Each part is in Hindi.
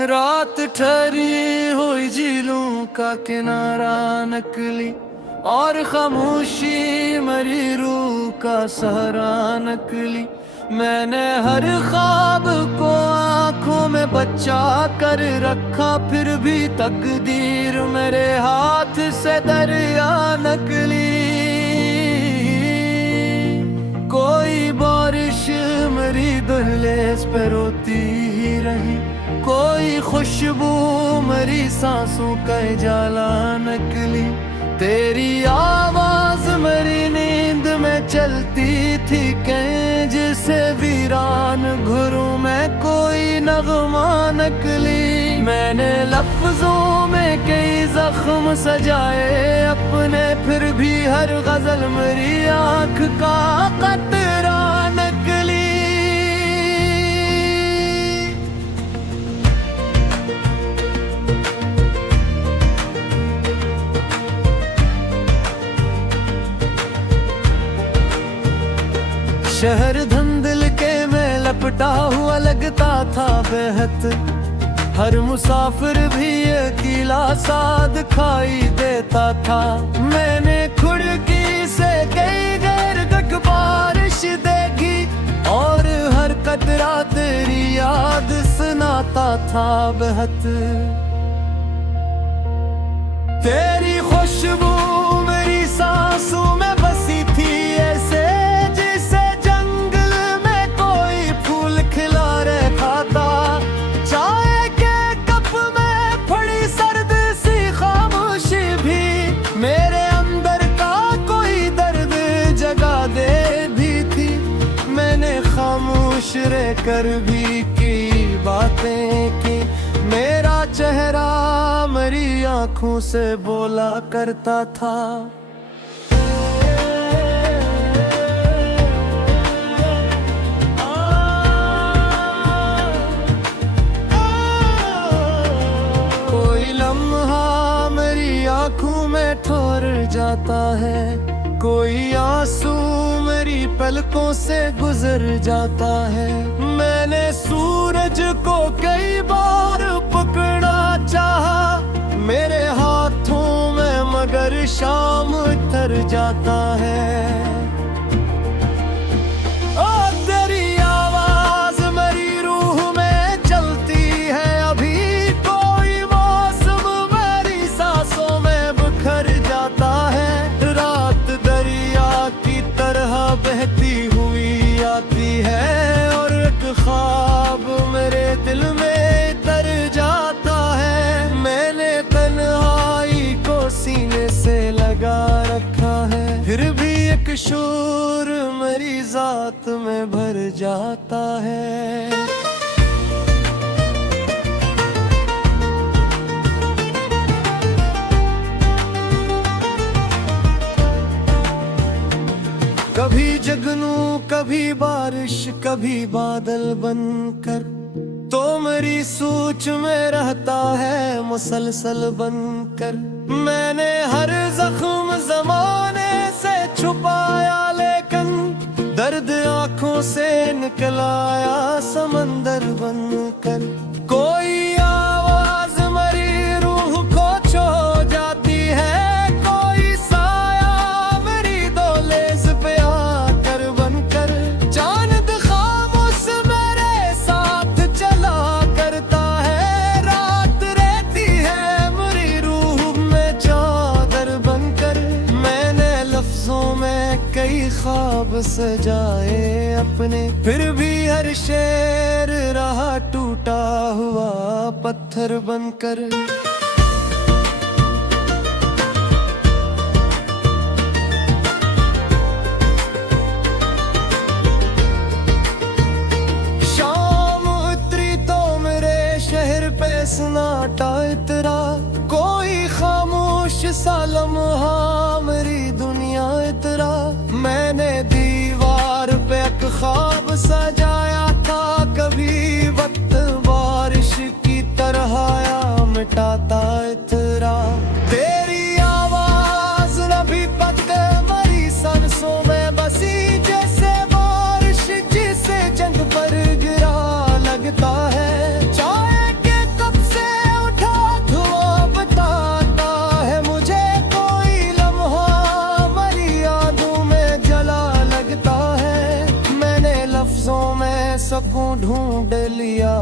रात ठहरी हुई झीलों का किनारा नकली, और खामोशी मरी रूह का सहारा नकली। मैंने हर ख्वाब को आंखों में बचा कर रखा, फिर भी तकदीर मेरे हाथ से दरिया नकली। कोई बारिश मेरी दहलीज पे रोती ही रही, कोई खुशबू मेरी सांसों का जाला नकली। तेरी आवाज मेरी नींद में चलती थी कहीं, जिसे वीरान घरों में कोई नगमा नकली। मैंने लफ्जों में कई जख्म सजाए अपने, फिर भी हर गजल मेरी आंख का कतरा नकली। शहर धंधल के में लपटा हुआ लगता था बेहद, हर मुसाफिर भी अकेला सा दिखाई देता था। मैंने खिड़की से कई देर तक बारिश देखी, और हर कतरा तेरी याद सुनाता था बेहद। तेरी खुशबू मेरी सांसों में बसी थी ऐसे, जिसे जंगल में कोई फूल खिला रखा था। चाय के कप में पड़ी सर्द सी खामोशी भी मेरे अंदर का कोई दर्द जगा दे भी थी। मैंने खामोश रहकर भी की बातें की, मेरा चेहरा मेरी आंखों से बोला करता था। कोई लम्हा मेरी आंखों में ठहर जाता है, कोई आंसू मेरी पलकों से गुजर जाता है। मैंने सूरज को कई बार पकड़ा चाहा मेरे हाथों में, मगर शाम उतर जाता है। ओ तेरी आवाज मेरी रूह में चलती है अभी, कोई मौसम मेरी सांसों में बिखर जाता है। रात दरिया की तरह बहती हुई आती है, और एक ख्वाब मेरे दिल में तर जाता है। मैंने तन्हाई को सीने से लगा रखा है, फिर भी एक शोर मेरी जात में भर जाता है। कभी जगनू कभी बारिश कभी बादल बनकर, तो मेरी सोच में रहता है मुसलसल बनकर। मैंने हर जख्म जमाने से छुपाया, लेकिन दर्द आंखों से निकलाया समंदर बनकर। कोई आवाज मेरी रूह को छू जाती है, कोई साया मेरी दहलीज पे आकर बनकर। चांद खामोश मेरे साथ चला करता है, रात रहती है मेरी रूह में चादर बनकर। मैंने लफ्जों में कई ख्वाब सजाए अपने, फिर भी हर शेर रहा टूटा हुआ पत्थर बनकर। शाम उतरी तो मेरे शहर पे सन्नाटा इतरा, कोई खामोश सा लम्हा मेरी दुनिया इतरा। मैंने दीवार पे एक ख्वाब सजाया था, कभी वक्त बारिश की तरह आया मिटाता इतरा। तेरी आवाज नभी पत्ते मेरी सांसों में बसी, जैसे बारिश जिसे जंग पर गिरा लगता है। चाय के कप सकूं ढूंढ लिया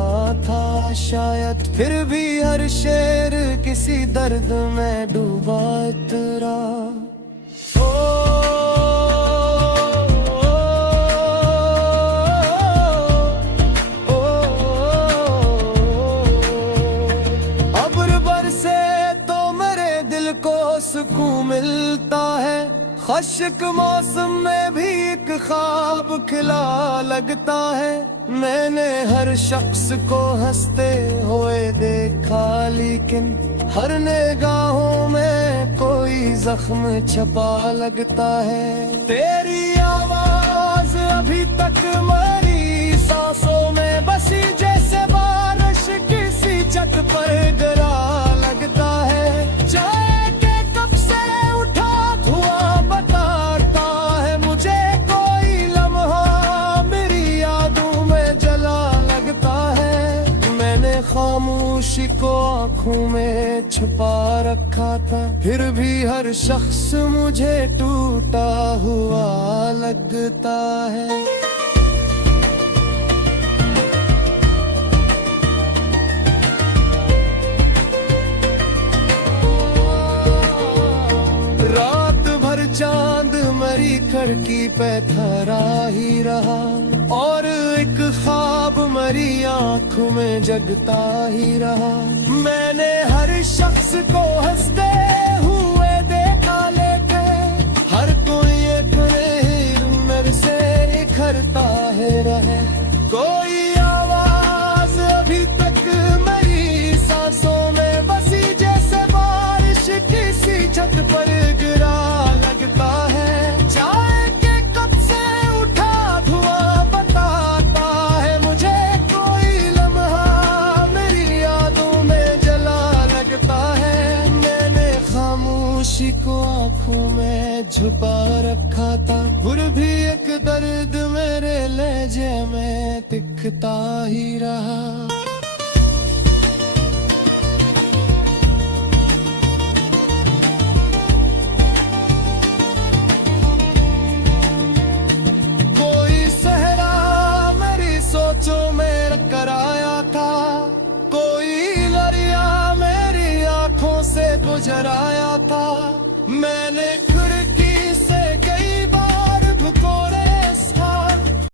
था शायद, फिर भी हर शेर किसी दर्द में डूबा इतरा। अब्र बरसे तो मेरे दिल को सुकून मिलता है, खश्क मौसम में भी एक ख्वाब खिला लगता है। मैंने हर शख्स को हंसते हुए देखा, लेकिन हर निगाहों में कोई जख्म छपा लगता है। तेरी आवाज अभी तक मेरी सांसों में बसी, जैसे बारिश किसी छत पर गिरा लगता है। चाय के कप से उठा धुआं बताता है मुझे, कोई लम्हा मेरी यादों में जला लगता है। मैंने खामोशी को आँखों में छुपा रखा था, फिर भी हर शख्स मुझे टूटा हुआ लगता है। चांद मेरी खिड़की पे ठहरा ही रहा, और एक ख्वाब मेरी आंखों में जगता ही रहा। मैंने हर शख्स को हंसते हुए देखा, लेके हर कोई एक मेरे से इखरता है रहे। कोई आवाज अभी तक मेरी सांसों में बसी, जैसे बारिश किसी छत पर गिरा लगता है। चाय के कप से उठा धुआं बताता है मुझे, कोई लम्हा मेरी यादों में जला लगता है। मैंने खामोशी को आँखों में छुपा रखा था, फिर भी एक दर्द मेरे लहजे में दिखता ही रहा। सोचों में कराया था, कोई दरिया मेरी आंखों से गुजराया था।